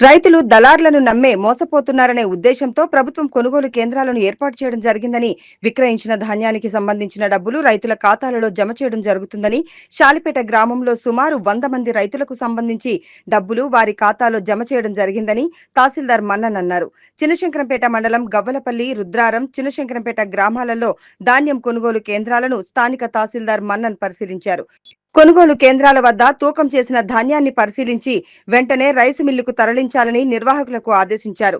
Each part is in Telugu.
రైతులు దళార్లను నమ్మే మోసపోతున్నారనే ఉద్దేశంతో ప్రభుత్వం కొనుగోలు కేంద్రాలను ఏర్పాటు చేయడం జరిగిందని విక్రయించిన ధాన్యానికి సంబంధించిన డబ్బులు రైతుల ఖాతాలలో జమ చేయడం జరుగుతుందని శాలిపేట గ్రామంలో సుమారు వంద మంది రైతులకు సంబంధించి డబ్బులు వారి ఖాతాలో జమ చేయడం జరిగిందని తహసీల్దార్ మన్నన్ అన్నారు. చిన్నశంకరంపేట మండలం గవ్వలపల్లి రుద్రారం చిన్నశంకరంపేట గ్రామాలలో ధాన్యం కొనుగోలు కేంద్రాలను స్థానిక తహసీల్దార్ మన్నన్ పరిశీలించారు. కొనుగోలు కేంద్రాల వద్ద తూకం చేసిన ధాన్యాన్ని పరిశీలించి వెంటనే రైసు మిల్లుకు తరలించాలని నిర్వాహకులకు ఆదేశించారు.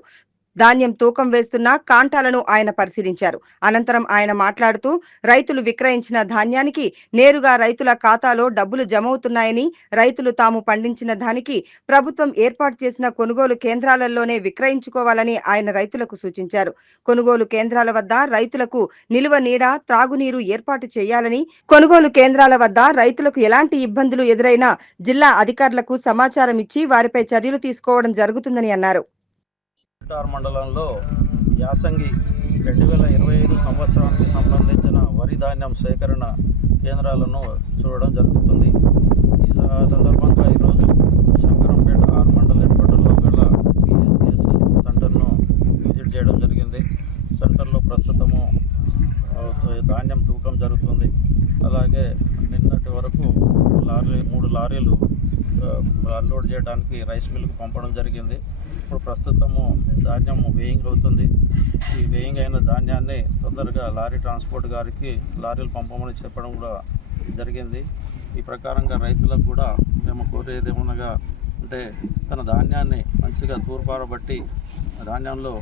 ధాన్యం తూకం వేస్తున్న కాంటాలను ఆయన పరిశీలించారు. అనంతరం ఆయన మాట్లాడుతూ రైతులు విక్రయించిన ధాన్యానికి నేరుగా రైతుల ఖాతాలో డబ్బులు జమవుతున్నాయని రైతులు తాము పండించిన దానికి ప్రభుత్వం ఏర్పాటు చేసిన కొనుగోలు కేంద్రాలలోనే విక్రయించుకోవాలని ఆయన రైతులకు సూచించారు. కొనుగోలు కేంద్రాల వద్ద రైతులకు నిలువ నీడ త్రాగునీరు ఏర్పాటు చేయాలని కొనుగోలు కేంద్రాల వద్ద రైతులకు ఎలాంటి ఇబ్బందులు ఎదురైనా జిల్లా అధికారులకు సమాచారం ఇచ్చి వారిపై చర్యలు తీసుకోవడం జరుగుతుందని అన్నారు. చిట్టార్ మండలంలో యాసంగి రెండు వేల ఇరవై ఐదు సంవత్సరానికి సంబంధించిన వరి ధాన్యం సేకరణ కేంద్రాలను చూడడం జరుగుతుంది. ఈ సందర్భంగా ఈరోజు శంకరంపేట ఆరు మండల హెడ్క్వార్టర్లో గల బిఎస్ఎస్ సెంటర్ను విజిట్ చేయడం జరిగింది. సెంటర్లో ప్రస్తుతము ధాన్యం తూకం జరుగుతుంది. అలాగే నిన్నటి వరకు లారీ మూడు లారీలు అన్లోడ్ చేయడానికి రైస్ మిల్కి పంపడం జరిగింది. ఇప్పుడు ప్రస్తుతము ధాన్యం వేయింగ్ అవుతుంది. ఈ వేయింగ్ అయిన ధాన్యాన్ని తొందరగా లారీ ట్రాన్స్పోర్ట్ గారికి లారీలు పంపమని చెప్పడం కూడా జరిగింది. ఈ ప్రకారంగా రైతులకు కూడా మేము కోరేది ఏమనగా అంటే తన ధాన్యాన్ని మంచిగా తూర్పారబట్టి ధాన్యంలో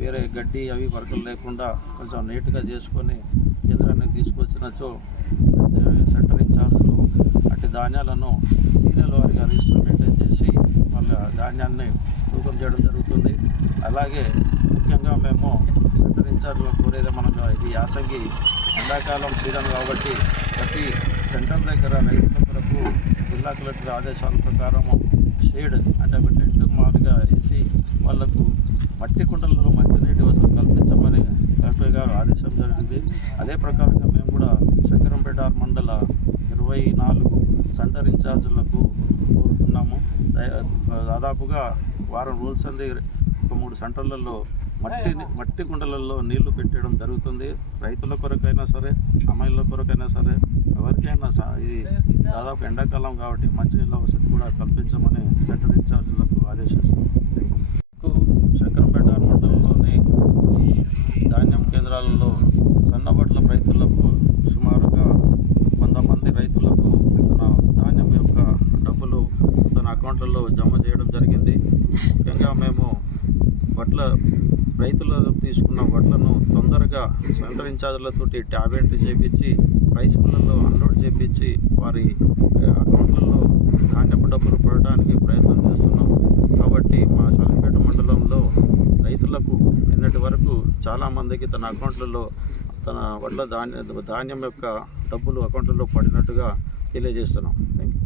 వేరే గడ్డి అవి వరకలు లేకుండా కొంచెం నీట్గా చేసుకొని కేంద్రానికి తీసుకొచ్చినచో సెంటర్ ఇన్ఛార్జులు అట్టి ధాన్యాలను సీరియల్ ధాన్యాన్ని తూకం చేయడం జరుగుతుంది. అలాగే ముఖ్యంగా మేము సెంటర్ ఇన్ఛార్జ్లో కోరేది మనకు ఇది యాసంగి ఎండాకాలం సీజన్ కాబట్టి ప్రతి సెంటర్ దగ్గర రైతుల కొరకు జిల్లా కలెక్టర్ ఆదేశాల ప్రకారము షేడ్ అంటే ఒక టెంట్ మాదిరిగా వేసి వాళ్ళకు మట్టి కుండలలో మంచినీటి వసతి కల్పించమని కలెక్టర్ గారు ఆదేశం జరిగింది. అదే ప్రకారంగా మేము కూడా శంకరంపేట మండల ఇరవై నాలుగు సెంటర్ ఇన్ఛార్జీలకు కోరుతున్నాము దాదాపుగా వారం రోజుల సంది ఒక మూడు సెంటర్లలో మట్టి మట్టి కుండలలో నీళ్ళు పెట్టడం జరుగుతుంది. రైతుల కొరకైనా సరే అమ్మాయిల కొరకైనా సరే ఎవరికైనా స- ఇది దాదాపు ఎండాకాలం కాబట్టి మంచినీళ్ళ వసతి కూడా కల్పించమని సెంటర్ ఇన్ఛార్జీలకు ఆదేశిస్తున్నాం శంకరంపేట మండలంలోని ఈ ధాన్యం కేంద్రాలలో సన్నబడ్ల రైతులకు సుమారుగా వంద మంది రైతులకు తన ధాన్యం యొక్క డబ్బులు తన అకౌంట్లలో జమ చేయడం జరిగింది. ముఖ్యంగా మేము వడ్ల రైతుల తీసుకున్న వడ్లను తొందరగా సెంటర్ ఇన్ఛార్జ్లతోటి ట్యాబ్లెట్ చేపించి రైస్ మిల్లలో అన్లోడ్ చేపించి వారి అకౌంట్లలో ధాన్యపు డబ్బులు పడడానికి ప్రయత్నం చేస్తున్నాం. కాబట్టి మా శాలిపేట మండలంలో రైతులకు నిన్నటి వరకు చాలామందికి తన అకౌంట్లలో తన వడ్ల ధాన్య ధాన్యం యొక్క డబ్బులు అకౌంట్లలో పడినట్టుగా తెలియజేస్తున్నాం. Thank you